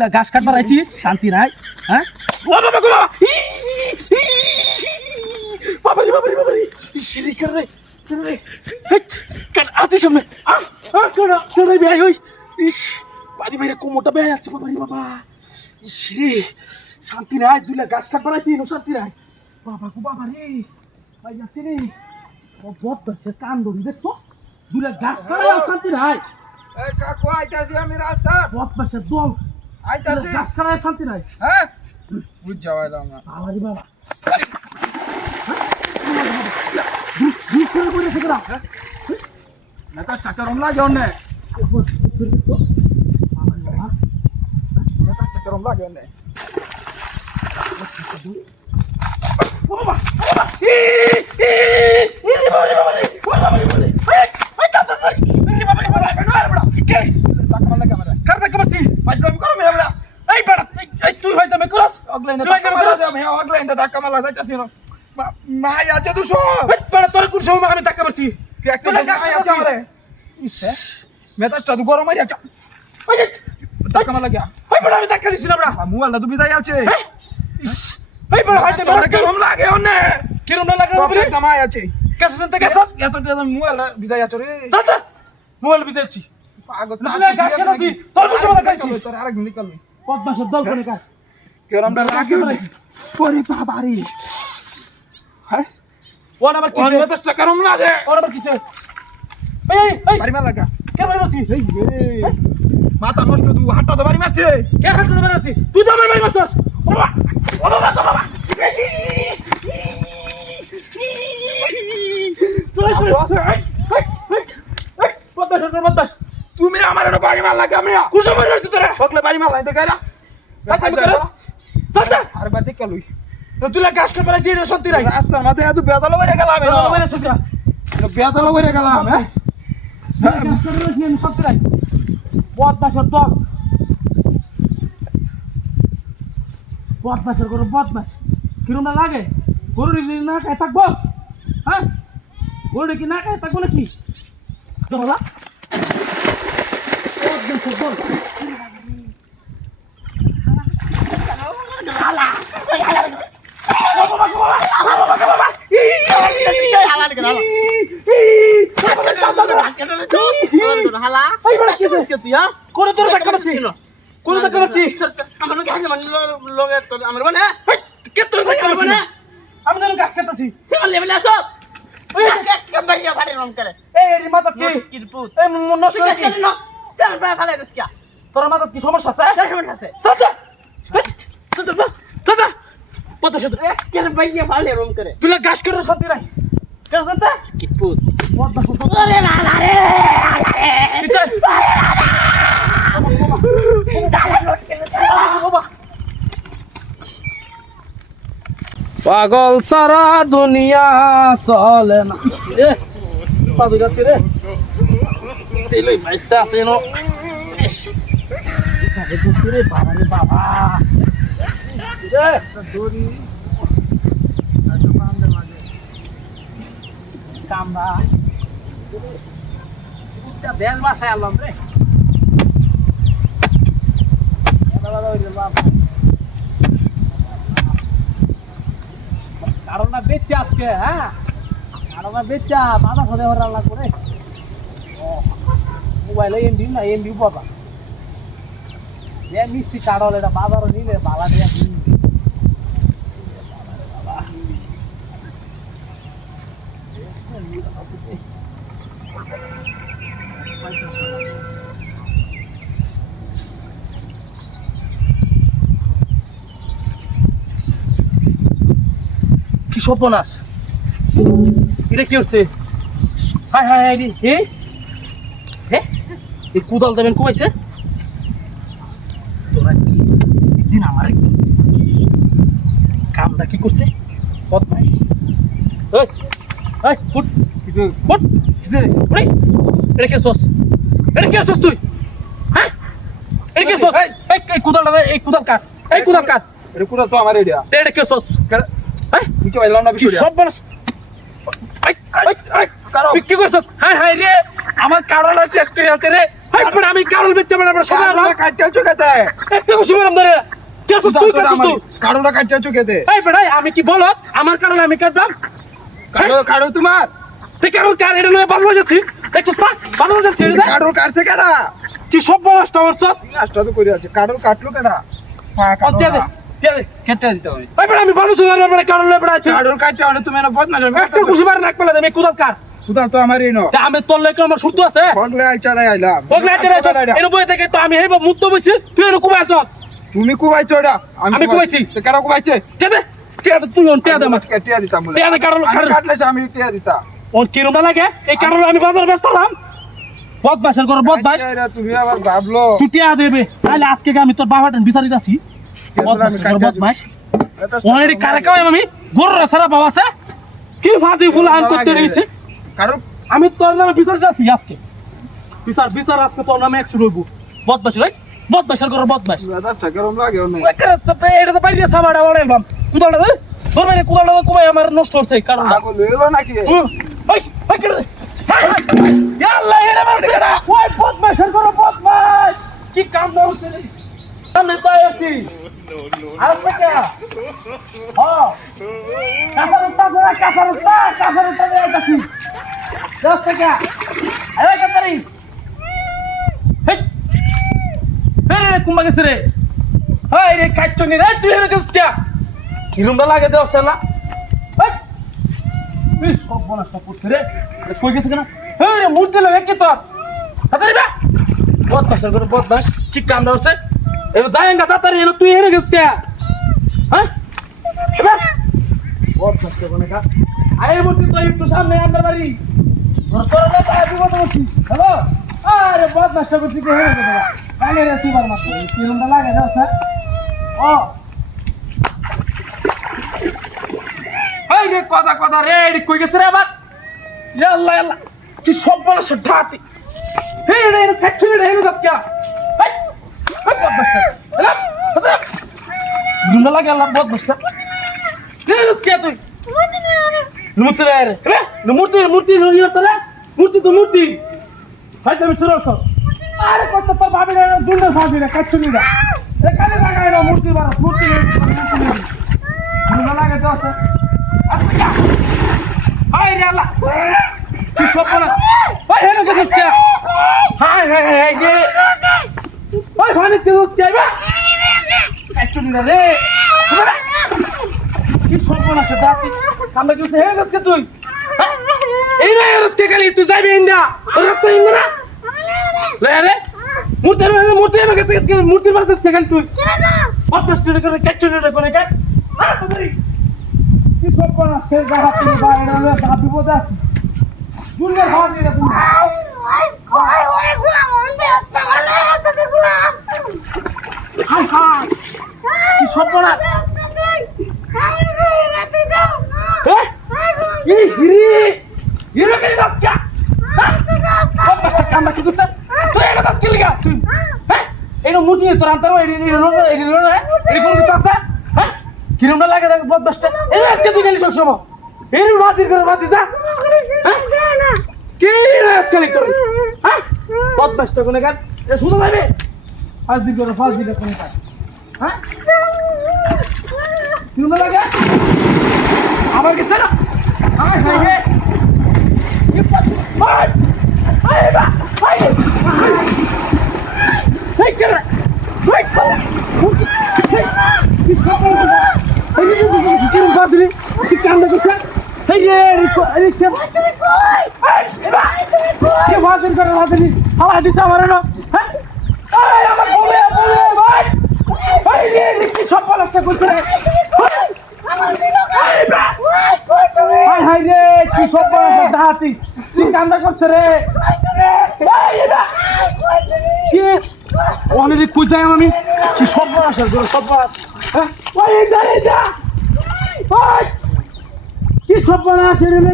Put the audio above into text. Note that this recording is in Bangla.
দুলা ঘাস কাটবার আইছি শান্তি নাই হ্যাঁ ও বাবা গো বাবা রে শিরি করে রে কাট আতে সামনে করে ভাই হই ইস পানি বাইরে কোমরটা বেয়া যাচ্ছে বাবা রে বাবা ইস রে শান্তি নাই দুলা ঘাস কাটবার আইছি নো শান্তি নাই বাবা গো বাবা রে ভাই যাচ্ছে রে ও বড় সে কান ধরি দেখছো দুলা ঘাস কাটবার শান্তি নাই এই কাকু আইতাছি আমি রাস্তা বড় পাশে দল আইতাছি ঘাস কাটবার শান্তি নাই হ্যাঁ বুঝ যাওয়াইলাম না বাবা রে বাবা দুই করে থেকে না নেতা টাকা রম লাগে অন্য নেতা টাকা রম লাগে অন্য বাবা মোবাইল বিদেছি পদ্মাসের দল করে কাজ কেরমটা লাগে ওরে বাবা রে হ্যাঁ ওর আবার কি টাকা রম লাগে ওর আবার কিসে এই বাড়ি মার লাগা কে বাড়ি মারছিস এই মাথা নষ্ট তুই হাতটা তো বাড়ি মারছে কে হাত ধরে বাড়ি মারছিস তুই তো আমার বাড়ি মারছিস বাবা বাবা পদ্মাস তুমি আমার এটা বাড়ি মার লাগে আমি কুসা বাড়ি মারছিস তোরা ওকলে বাড়ি মার লাইতে গাইরা আমি করস সাথে আর বাদে কালুই তুই গাছ কাটবার আইছিস এটা সত্যি নাই রাস্তার মাঝে এত বেদল হয়ে গেলাম আমি বাড়ি মারছিস বেদল হয়ে গেলাম হ্যাঁ সত্যি নাই বদমাসের দল বদমাসের গরু বদমাস কিরম না লাগে গরু না খায় থাকবো হ্যাঁ গরু কি না খায় থাকবো নাকি বলা বদমাসের দল কোনে তোর টাকা মারছি কোনে টাকা মারছি আমার লোকে হাতে মানে লোকে তোর আমার মানে কে তোর টাকা মারছি আমি তো গাছ কাটতাছি তুই লেভেলে আসো ওই কে ভাইয়া ভাড়ি রং করে এই মাথা কি পুত এই নষ্ট কি না চল ভাই ভালো দিস কি তোর মাথা কি সমস্যা আছে সমস্যা আছে দাদা কত শুধু কে ভাইয়া ভালো রং করে তুই গাছ কাটার শান্তি নাই কেন শান্তি কি পুত ওরে বাবা রে কিসে পাগল সারা দুনিয়া চলে না রে পাদু যাচ্ছে রে তেলই বাইসটা আছে নো রে বাবা রে বাবা রে দড়ি আজ বান্দে লাগে কামবা এটা বেল বাসায় আনলাম রে কারণটা বেচছে আজকে হ্যাঁ কারণটা বেচা বাবা সাথে রান্না করে মোবাইলে এমবি না এমবি বাবা মিষ্টি কাড়ল এটা বাজারও নিলে বালা দিয়ে কি সর্বনাশ এটা কি হচ্ছে হাই হাই হাই হে হে এই কুদাল দেবেন কমাইছে তোরা কি একদিন আমার একদিন কামটা কি করছে বদমাইশ এই এই ফুট ফুট কিসে ওই এটা কি সস এটা কি সস তুই হ্যাঁ এটা কি সস এই কুদালটা এই কুদাল কাট এই কুদাল কাট এটা কুড়া তো আমার এরিয়া এটা কি সস হ্যাঁ বুঝতে পারলাম না বিষয়টা সব বলস তুই কি করছিস হাই হাই রে আমার কারণটা শেষ করে আছে রে এই বেটা আমি কারণ বেচতে পারলাম না সবাই কারোটা কাটতে চুকেতে একটা খুশি মারাম ধরে কে তুই তুই তুই কারোটা কাটতে চুকেতে এই বেটা আমি কি বলত আমার কারণ আমি কাটলাম কারো তোমার তে কারণ কার এটা নয় বাজলো যাচ্ছি দেখছিস না বাজলো যাচ্ছি কারো কাটছে কেডা কি সব বলাস টাওয়ার তো নষ্ট তো করে আছে কারো কাটলো কেডা হ্যাঁ দে দে দে দে কেটে দিতে হবে এই বেটা আমি বাজলো সুগার বেটা কারণ লয় বেটা কারো কাটতে হলে তুমি না বদমাশ একটা খুশি মার নাক পেলে আমি কুদাল কার সুদা তো আমারই নো আমি তোর লেকে আমার সুতো আছে বগলে আইছাড়াই আইলাম ওগলা চলে এর বই থেকে তো আমি হেব মুত্ত বইছি তুই এর কুবাই আছ তুমি কুবাইছো এটা আমি কুবাইছি। কেডা কুবাইছে দে দে তুই অন টিয়া দে আমার কেটে দিতাম বলে টিয়া দে কারণ আমি কাটলে আমি টিয়া দিতাম ওর কিরম লাগে এই কারণে আমি বাজারে ব্যস্তালাম বদমাশের করে বদমাশ আচ্ছা, তুমি আবার ভাবলো তুই টিয়া দেবে তাহলে আজকে আমি তোর বাবাটান বিচারিত আছি বদমাশ ওনারে কারে কাও আমি গরুর সারা বাবা আছে কি ফাঁসি ফুল আন করতে রইছে কারণ আমি তোর নামে বিচারিত আছি আজকে বিচার আজকে তোর নামে 100 রইব বদমাশ রে বদমাশের করে বদমাশ বাজারটা গরম লাগে অনেক এটা তো বাইরে সাবাড়া বাড়াইলাম কুদালটা দে তোর মানে কুদালটা কুমাই আমার নষ্ট হচ্ছে কারণ আগো লইলো নাকি ওই ওই কেন ইয়াল্লা এরা মার দেনা ওই বদমাশের করে বদমাশ কি কাম হচ্ছে রে আমি তো আছি আর কে হ্যাঁ কাফার উত্তা দে আছি 10 টাকা আরে কতরি হেই রে কুম্বা গেছে রে হাই রে কাচ্চনি রে তুই এর গেছটা কিরুমটা লাগে দে অসলা হেই তুই সব বনাস করছিস রে কই গেছে কেন হেই রে মুড দিলে একে তোর হাতারি বা বদমাশের করে বদমাশ কি কাম হচ্ছে এবার যায়েঙ্গা তাড়াতাড়ি এলো তুই এর গেছটা হ্যাঁ এবার বদমাশ কোনে কা আয়ে বলছি তো একটু সামনে আন্দার বাড়ি তোর তোর না তাই বিপদ হচ্ছে হ্যালো আরে বদমাশ করছিস কি হেরে গেছে কালে রে তুই বদমাশ কিরুমটা লাগে দে স্যার ও এই রে কথা রে এডি কই গেছে রে আবার ইয়াল্লা ইয়াল্লা কি সব বলা সঠাতি হে রে রে কাচ্চুনি রে হেলু গাছকা এই এই বদমাশ এলা তোরা গুন্ডা লাগে আল্লাহ বদমাশ রে গাছকা তুই মুতি রে রে মূর্তি নিয়ে তোরা মূর্তি ভাই তুমি শুরু কর আরে কত তো ভাবি রে গুন্ডা ভাবি রে কাচ্চুনি রে এ কানে লাগাই না মূর্তি গুন্ডা লাগে তো আছে আচ্ছা হাই রে আল্লাহ কি সব বলা ভাই হেন গেছিস কে হাই রে ভাই ভানি তুই কে বা কাচ্চুনি রে কি সব বলা সেটা আমরা কি হেন গেছিস কে তুই এই না রস্তে খালি তুই যাবি ইন্ডিয়া তোর রাস্তা ইন্ডিয়া না লে রে মূর্তি আমার কাছে মূর্তি মারতে খালি তুই বদমাশ তুই করে কাচ্চুনি রে কোনে কা আর তোরি কি সব করা সে জায়গা তুই বাইরে না দাবি বোঝা দুনিয়া ভাব নিয়ে তুমি ওই গুলাম অন্ধে হত্যা করলে আসতে গুলাম হাই হাই কি সব করা এই হিরো কে যাচ্ছা বদমাশ কামটা কি করছ তুই এটা দাস কি লাগা তুই হ্যাঁ এটা মুটি তোর আন্তর এডি কোন কিছু আছে হ্যাঁ কিরমটা লাগে দেখ বদমাশটা এই আজকে তুই গেলি সব সময় এর মাঝির করে মাঝি যা কি রাস খালি তোর হ্যাঁ বদমাশটা কোনে গান এ শুনো যাবে ফাঁস দিন কোনে কাজ হ্যাঁ কিরমটা লাগে আমার কাছে না হাই হাই রে কি পাচ্ছি হাই হাই বা হাই হাই করে হাই ছাড়া কি খবর এই যে কিরম বাদরি কি কামটা করছে এই রে এই কে তুমি কই এই বা কি বাদরি করে বাদরি হালা দিছে আমারে না হ্যাঁ এই আমার বলে ভাই এই রে কি সব বলতে করছে রে আমার বিলো এই বা কই তুমি হাই হাই রে কি সব বলতে দাহাতি কি কামটা করছে রে এই বা কই তুমি কি অনেক কই যাই আমি কি সব বলাস সব বলাস হ্যাঁ ওই যা ওই কি সব বলাস রে